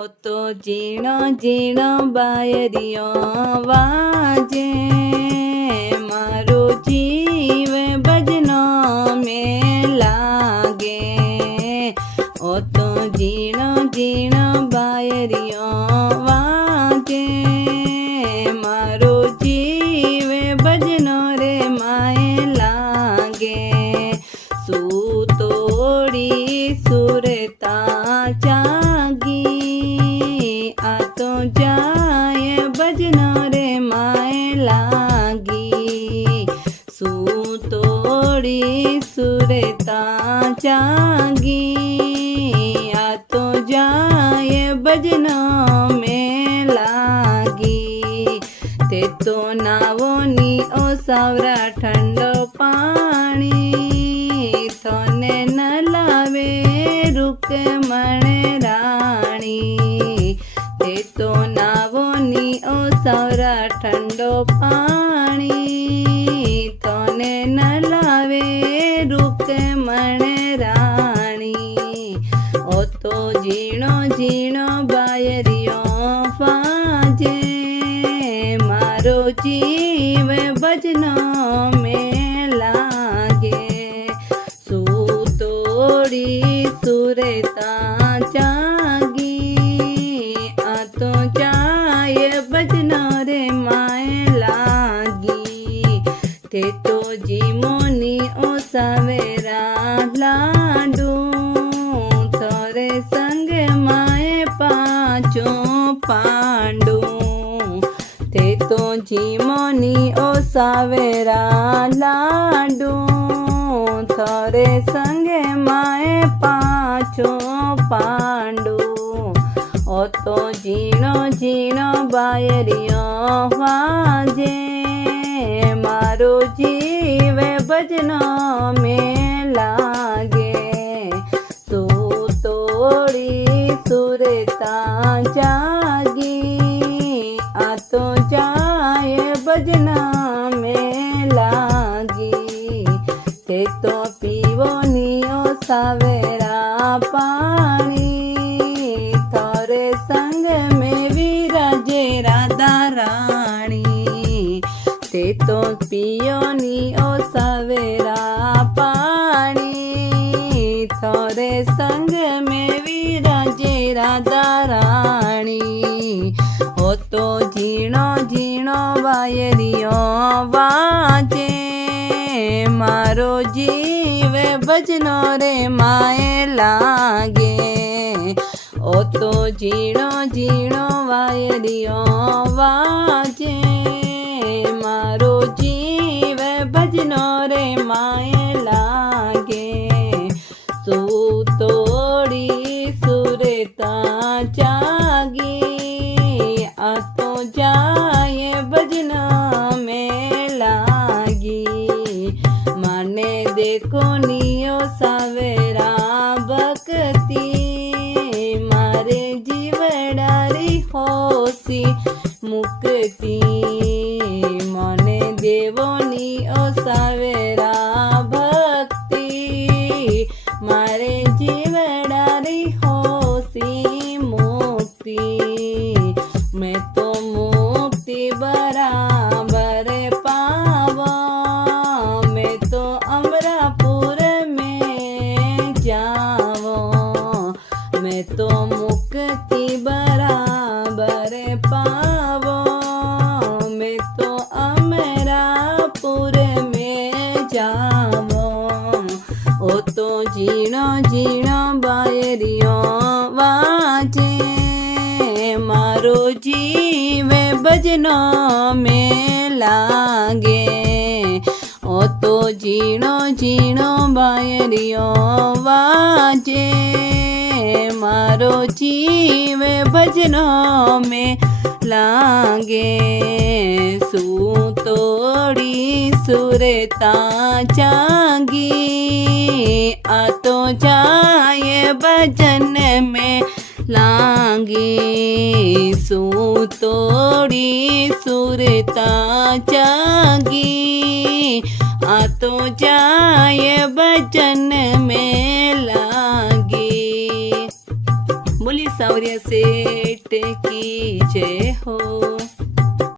तो जीणो जीणो बायरियो वाजे मारो जीव भजनो में लागे। ओ तो जीणो जीणो बायरियो वाजे मारो जीव भजनो रे माए लागे। सुतोड़ी सुरता जागी आ तो जाए भजनो रे माए लागी। सुतोड़ी सुरता जागी आ तो जाए भजनो में लागी। ते तो नावोनी ओ सावरा ठंडो पाणी थोने न लावे रुक मणे राणी। ते तो नावोनी ओ सावरा ठंडो पाणी थोने न लावे रुक मणे राणी। ओ तो जीणो जीणो बायरियो फाजे मारो जीव भजनो में लागे। सुतोड़ी सुरता जागी आ तो जाए भजनो रे माए लागी। ते तो जीमोनी ओ सवेरा लाडू थोरे संग माए पाचो पांडू। ते तो जीमोनी ओ सवेरा लाडू थोरे संगे माए पाचो पांडू। ओ तो जीणो जीणो बायरियो वाजे मारो जीव भजनो में लागे। सुतोड़ी सुरता जागी आ तो जाए भजना में लागी। ते तो पीवोनी ओ सवेरा पानी थोरे संग में विराजे राधा रानी। ते तो पियोनी ओ सवेरा पानी थोरे संग में विराजे राधा रानी। ओ तो जीणो जीणो बायरियो वाजे मारो जीव भजनो रे माए लागे। ओ तो जीणो जीणो बायरियो वाजे मारो जीव भजनो रे माए लागे। सुतोड़ी सुरता जागी आ तो जाए भजना में लागी। माने देखो नियो सवेरा भक्ति मारे जीवडारी होसी मुक्ति। मने देवोनी ओ सवेरा भक्ति मारे जीवडारी होसी मुक्ति। मैं तो मुक्ति बराबर पावा मैं तो अमरापुर में जावो। मैं तो मुक्ति बराबर पावो मैं तो अमरापुर में जावो। ओ तो जीणो जीणो बायरियो वाजे मारो जीव भजनो में लागे। ओ तो जीणो जीणो बायरियो वाजे मारो जीव भजनो में लागे। सुतोड़ी सुरता जागी आ तो जाए भजन में लागी। सुतोड़ी सुरता जागी आ तो जाए भजन में लागी। बोलिए सौर्य सेठ की जय हो।